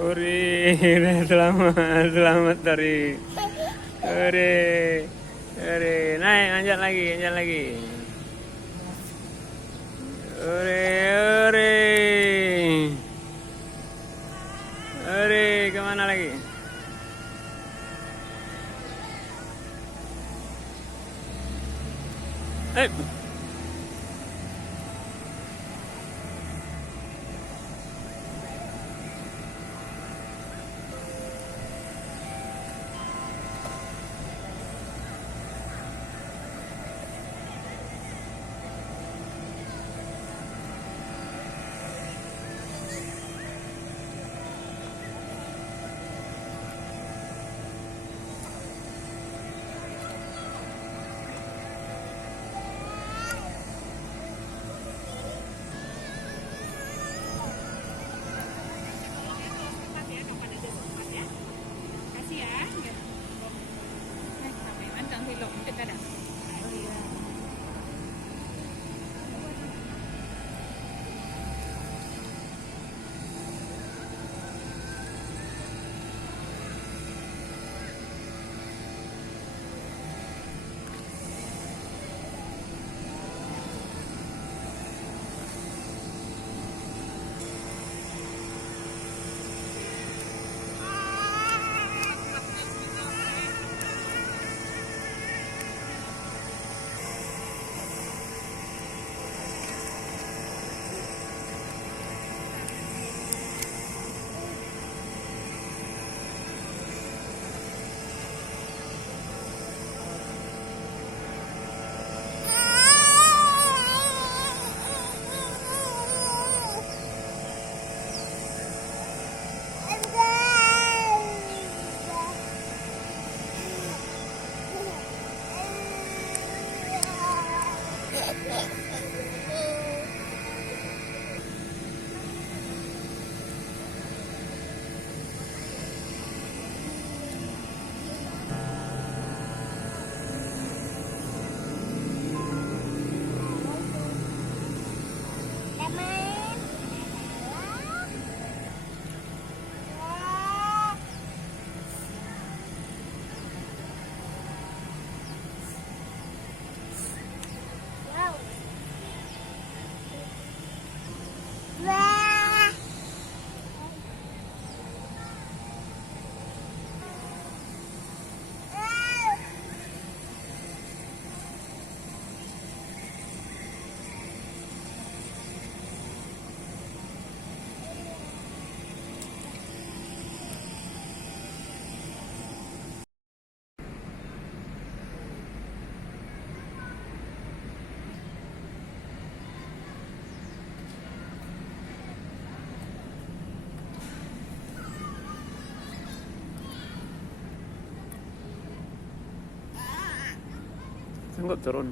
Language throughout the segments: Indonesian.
Uri, selamat, selamat Tori. Uri, uri, naik, lanjut lagi, lanjut lagi. Uri, uri, uri, kemana lagi? Eh, sanggup turun.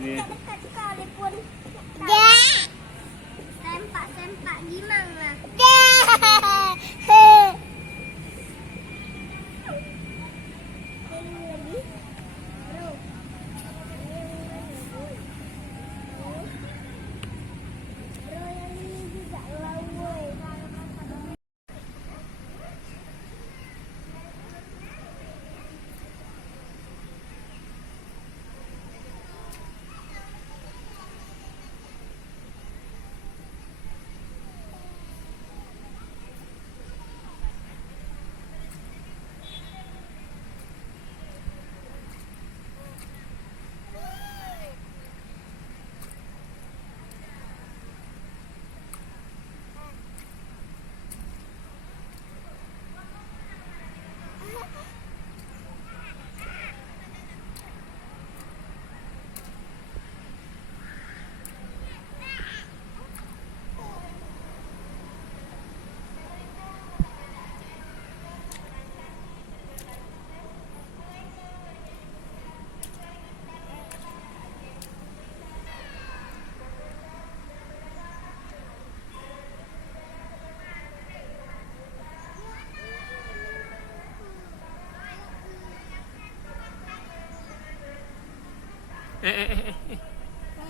dia. Dekat sekalipun. Sempak gimana?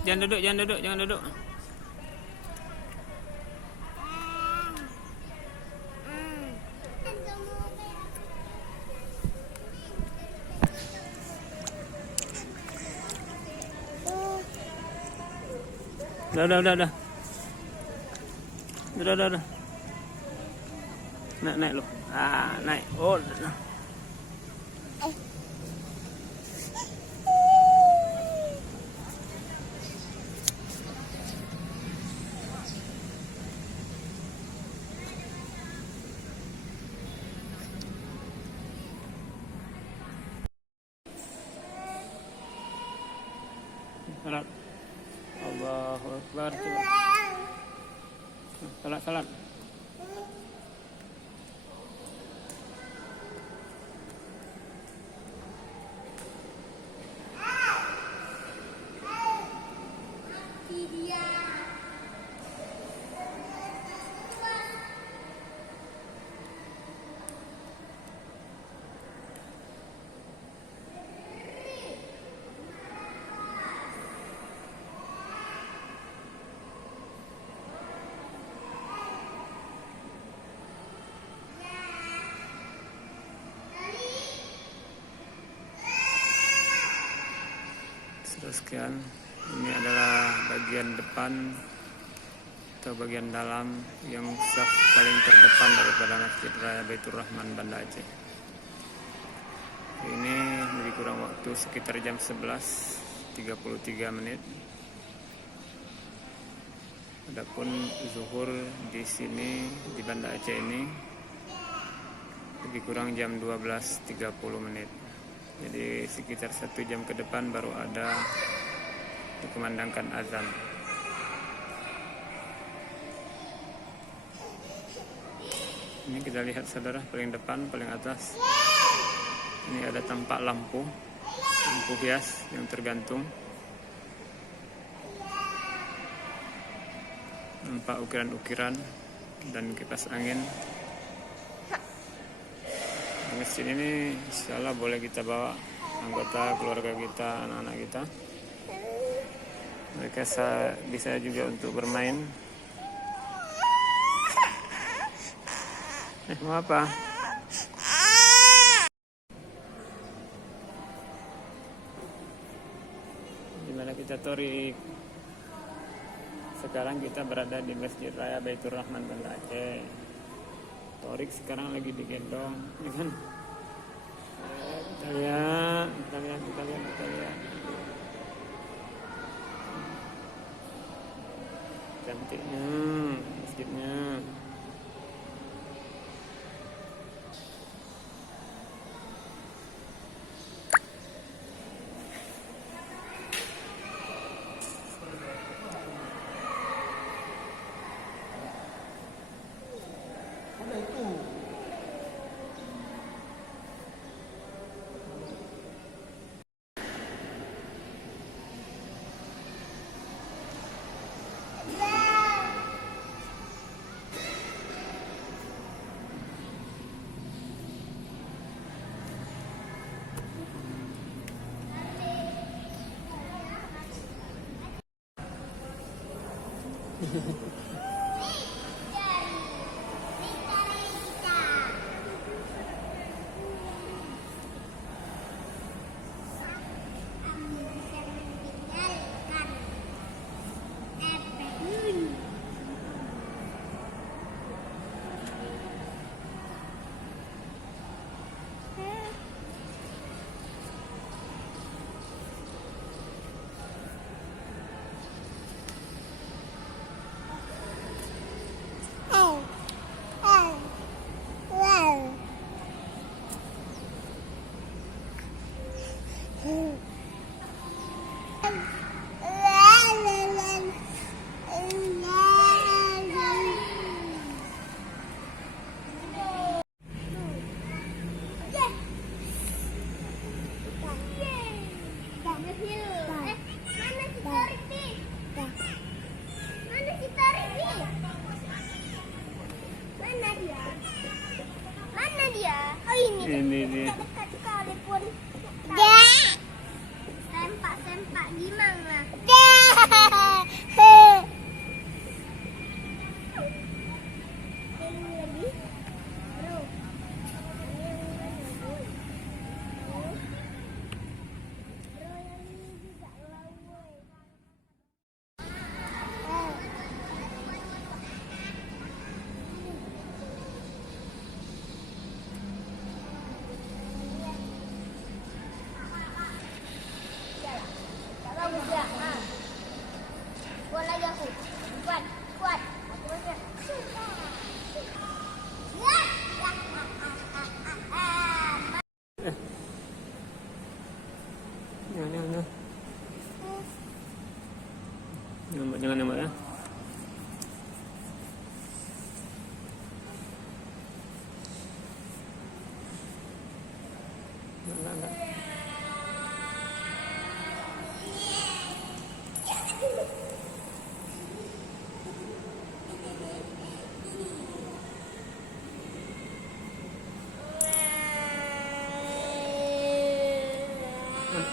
Jangan duduk, jangan duduk, jangan duduk. Udah. Udah. Naik lu. Naik. Oh. Salat. Allahu Akbar. Salat. Sekian, ini adalah bagian depan atau bagian dalam yang saf paling terdepan daripada Masjid Raya Baitur Rahman Banda Aceh. Ini lebih kurang waktu sekitar jam 11.33 menit. Adapun zuhur di sini di Banda Aceh ini lebih kurang jam 12.30 menit. Jadi sekitar 1 jam ke depan baru ada dikumandangkan azan. Ini kita lihat saudara, paling depan, paling atas. Ini ada tampak lampu hias yang tergantung. Nampak ukiran-ukiran dan kipas angin. Masjid ini insya Allah boleh kita bawa anggota keluarga kita, anak-anak kita. Mereka bisa juga untuk bermain. Mau apa? Dimana kita Torik? Sekarang kita berada di Masjid Raya Baitur Rahman Banda Aceh. Torik sekarang lagi digendong, ya kan? Kita lihat. Cantiknya masjidnya. Ini dia. Dekat sekalipun. Sempak gimana? Kuat lagi aku. Kuat. Aku macam Jangan. Jangan nembak ya. Enggak.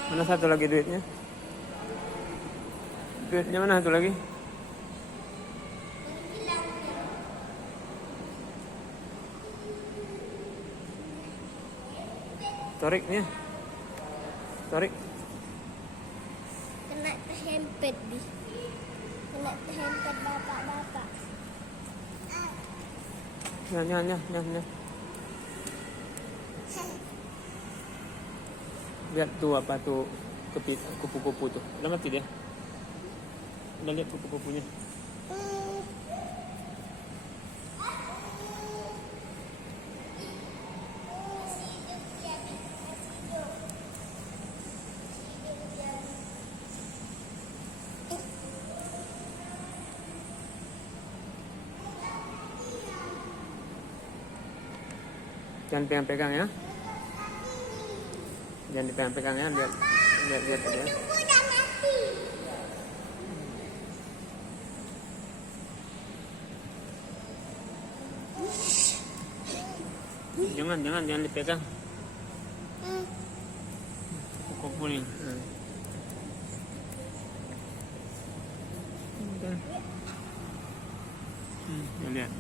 Mana satu lagi duitnya? Duitnya mana satu lagi? Tariknya. Tarik. kena terhempet di. Kena terhempet bapak-bapak. Jangan. Lihat tuh apa tuh kupu-kupu tuh. Udah mati dia. Udah lihat kupu-kupunya. Jangan pegang-pegang ya. Jangan dipegang-pegang ya. Lihat ya. Udah mati. Jangan dipegang. Kupu nih. Lihat.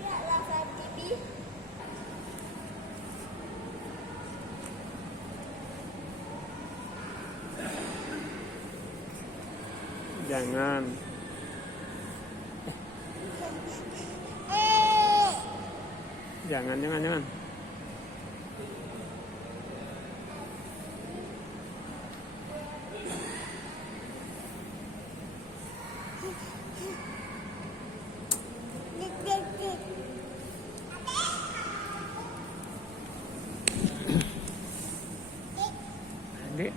Lihatlah Fatih. Jangan. Jangan. Adik,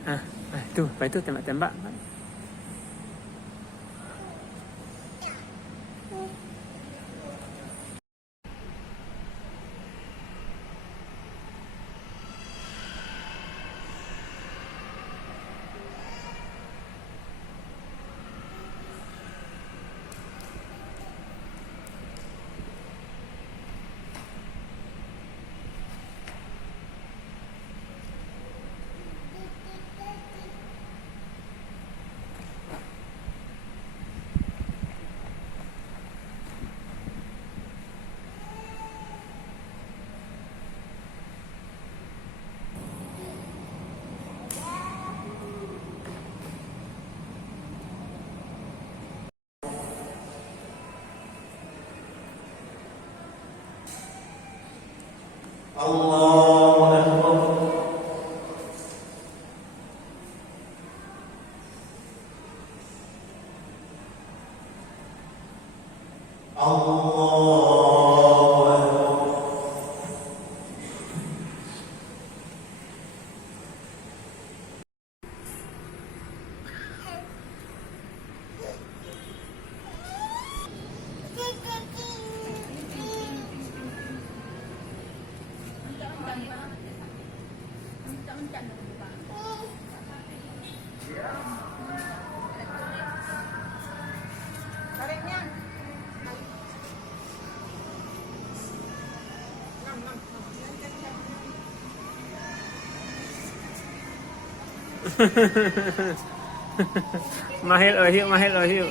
tuh, apa itu tembak-tembak. الله أكبر الله أكبر Mahil hiu, mahil hiu.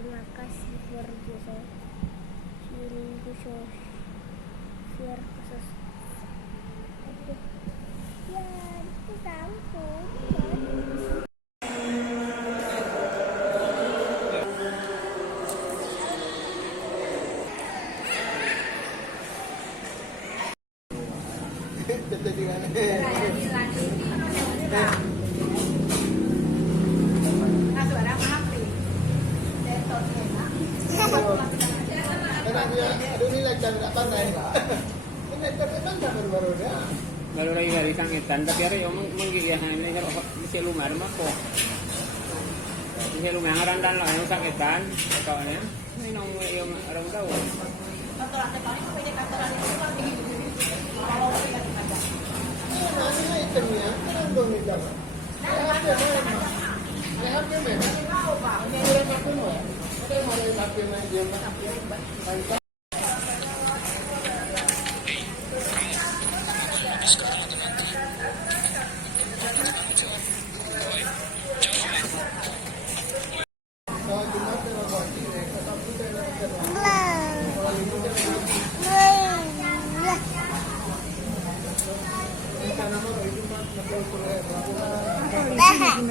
Terima kasih berjasa. Ya, itu tahu. Baru lagi dari sangitan, tapi hari yang menggigihan ini kalau masih lumayan mah kok. Masih lumayan randan lah yang sangitan, katanya. Ini nongol yang orang tahu. Leher.